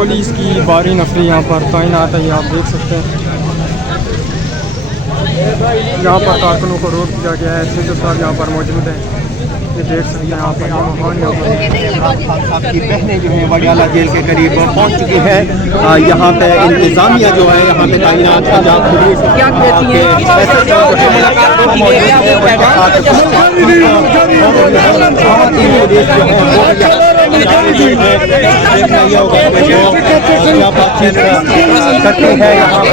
Police की भारी नफरी यहाँ पर तैनात है, आप देख सकते हैं। यहाँ पर कारकुनों को रोक दिया गया है। एसपी साहब यहाँ पर मौजूद हैं, ये देख सकते हैं आप। आपकी बहनें जो हैं वडियाला जेल के करीब पहुंच चुकी हैं। यहाँ पे इंतजामिया जो है यहाँ पे तैनात है। पंजाब पुलिस क्या कहती है करते हैं यहाँ पे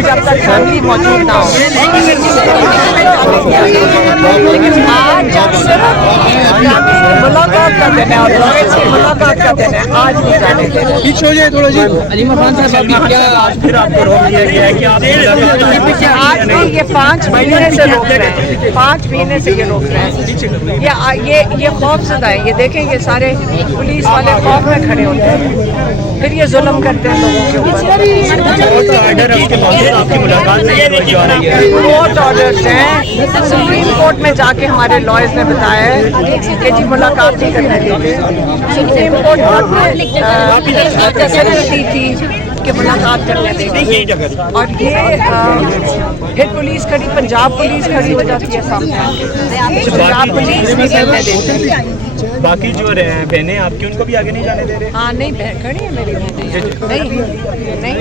जब तक फैमिली मौजूद ना हो। लेकिन आज जब सिर्फ मुलाकात का दिन है और लॉयर्स की मुलाकात का दिन है, आज नहीं जाने देना। पीछे हो जाए थोड़ा जी। अलीमा खान साहब क्या आज फिर आपको रोक दिया गया है कि आप आज नहीं, ये 5 महीने से रोक रहे हैं, 5 महीने से ये रोक रहे हैं। ये खौफज़दा है। ये देखें, ये सारे पुलिस वाले खौफ में खड़े होते हैं, फिर ये जुल्म करते हैं लोगों के ऊपर। कोर्ट ऑर्डर्स हैं, सुप्रीम कोर्ट में जाके हमारे लॉयर्स ने बताया है कि जी मुलाकात नहीं करने देंगे। सुप्रीम कोर्ट फैसिलिटी थी कि मुलाकात करने देंगे, और ये फिर पुलिस खड़ी, पंजाब पुलिस खड़ी हो जाती है सामने। पंजाब पुलिस नहीं करने देती। बाकी जो बहनें आपकी उनको भी आगे नहीं जाने दे रहे? हाँ नहीं, बहन खड़ी है मेरी बहन। नहीं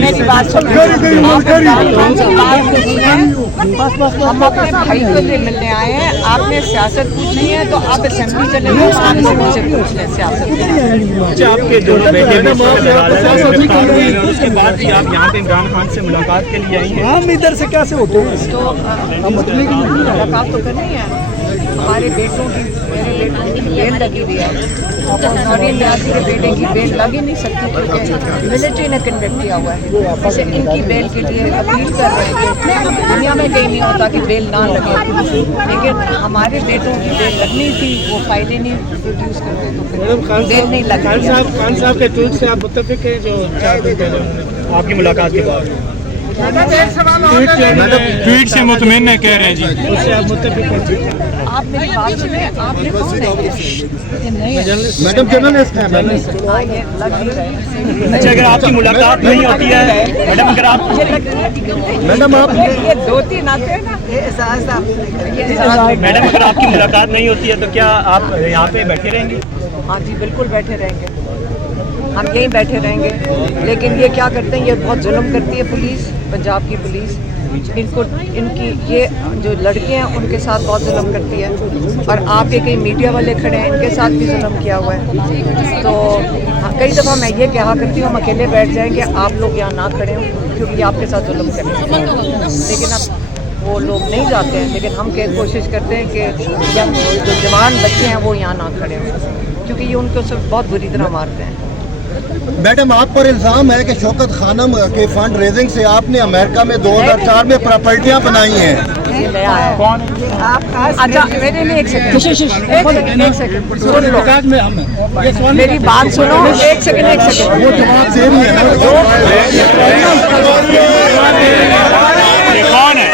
मेरी बात सुनिए, हम अपने भाई को मिलने आए हैं। आपने सियासत पूछनी है तो आप असेंबली चले जाओ, आपसे मुझसे पूछ लें सियासत। आपके जो बेटे उसके बाद भी आप यहाँ पे इमरान खान से मुलाकात के लिए आई हैं। हम इधर से कैसे होते हैं? तो मुलाकात तो करनी है। हमारे बेटों की, मेरे बेटों की बेल लगी हुई है और ये न्याजी के बेटे की बेल लग ही नहीं सकती क्योंकि मिलिट्री ने कन्विक्ट किया हुआ है। इसे इनकी बेल के लिए अपील कर रहे हैं। दुनिया में कहीं नहीं होता कि बेल ना लगे, लेकिन हमारे बेटों की बेल लगनी थी, वो फायदे नहीं प्रोड्यूस करते तो फिर बेल नहीं लगी। खान साहब के ट्वीट से आप मुत्तफिक हैं जो 4 दिन पहले आपकी मुलाकात के बाद ट्वीट से मुतमईन है कह रहे हैं जी, उससे आप मुत्तफिक हैं? आप मेरी बात सुने, आपने कौन है? मैडम जर्नलिस्ट है। हाँ, ये लग नहीं रहा है। अच्छा, अगर आपकी मुलाकात नहीं होती है मैडम, अगर आप मैडम आप ये 2-3 आते हैं ना, मैडम अगर आपकी मुलाकात नहीं होती है तो क्या आप यहाँ पे बैठे रहेंगे? हाँ जी बिल्कुल बैठे रहेंगे, हम यहीं बैठे रहेंगे। लेकिन ये क्या करते हैं, ये बहुत जुल्म करती है पुलिस, पंजाब की पुलिस। इनकी ये जो लड़के हैं उनके साथ बहुत जुल्म करती है, और आपके कई मीडिया वाले खड़े हैं, इनके साथ भी जुल्म किया हुआ है। तो कई दफ़ा मैं ये कहा करती हूँ, हम अकेले बैठ जाएंगे, आप लोग यहाँ ना खड़े हों क्योंकि ये आपके साथ जुल्म करेंगे। लेकिन अब वो लोग नहीं जाते हैं, लेकिन हम कोशिश करते हैं कि जो जवान बच्चे हैं वो यहाँ ना खड़े हों क्योंकि ये उनको सब बहुत बुरी तरह मारते हैं। मैडम आप पर इल्जाम है कि शौकत खानम के फंड रेजिंग से आपने अमेरिका में 2004 में प्रॉपर्टियां बनाई हैं। ये नया है। कौन? अच्छा मेरे लिए एक सेकंड सुन लो, मेरी बात सुनो, एक सेकंड। वो जवाब दे रही है ना। कौन है?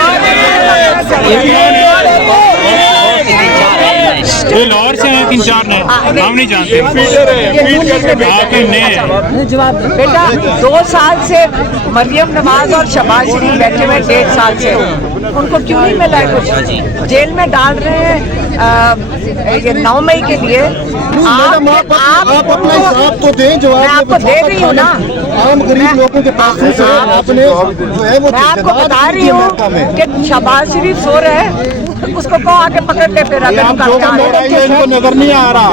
ये लाहौर से हैं 3-4 ने, हम नहीं जानते। बेटा 2 साल से मरियम नवाज और शहबाज शरीफ बैठे हुए 1.5 साल से, उनको क्यों नहीं मिला है कुछ? जेल में डाल रहे हैं ये 9 मई के लिए। आप अपना हिसाब तो दें, जवाब मैं आपको दे रही हूँ ना, आम गरीब लोगों के पास से आपने जो है वो मैं आपको बता रही हूँ कि शहबाज शरीफ सो रहे हैं, उसको कहो आके पकड़ ले। फिर अगर नजर नहीं आ रहा,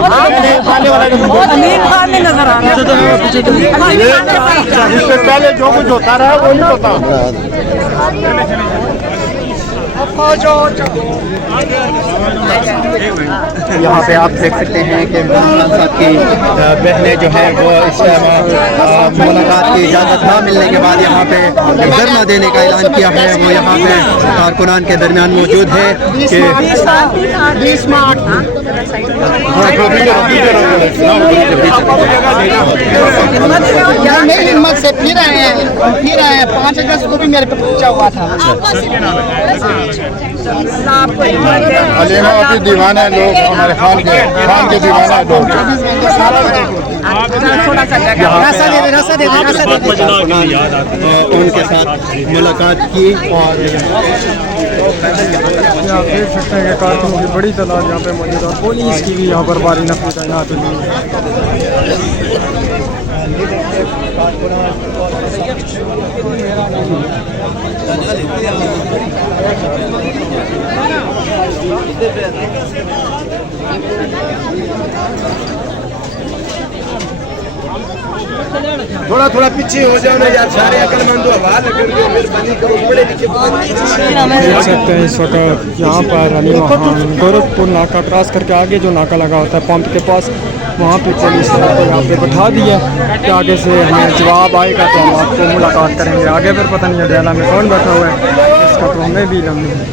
अमीर खान में नजर आ रहा है, इससे पहले जो कुछ होता रहा वो नहीं होता। यहाँ पे आप देख सकते हैं कि इमरान खान साहब की बहनें जो है वो इस मुलाकात की इजाज़त ना मिलने के बाद यहाँ पे धरना देने का ऐलान किया है। वो यहाँ पे कारकुनान के दरमियान मौजूद है कि मेरी हिम्मत से फिर आए हैं 5 अगस्त को भी मेरे पे पूछा हुआ था। अलीमा अभी दीवाना है लोग, हमारे खान के दीवाना है लोग। उनके साथ मुलाकात की और आप देख सकते हैं कि कारकुनों की बड़ी तादाद यहाँ पे मौजूद है और पुलिस की भी यहाँ पर भारी नफरी तैनात हुई है। थोड़ा थोड़ा पीछे हो जाओ ना यार, सारे अकलमंदो आवाज करो, मेहरबानी करो, बड़े नीचे देख सकते हैं इस वक्त यहाँ पर अली महान गोरखपुर नाका क्रॉस करके आगे जो नाका लगा होता है पंप के पास, वहाँ पे पुलिस को यहाँ पे बैठा दिया कि आगे से हमें जवाब आएगा तो हम आपको मुलाकात करेंगे। आगे फिर पता नहीं है दयाला में कौन बैठा हुआ है, इसका तो हमें भी इल्म नहीं है।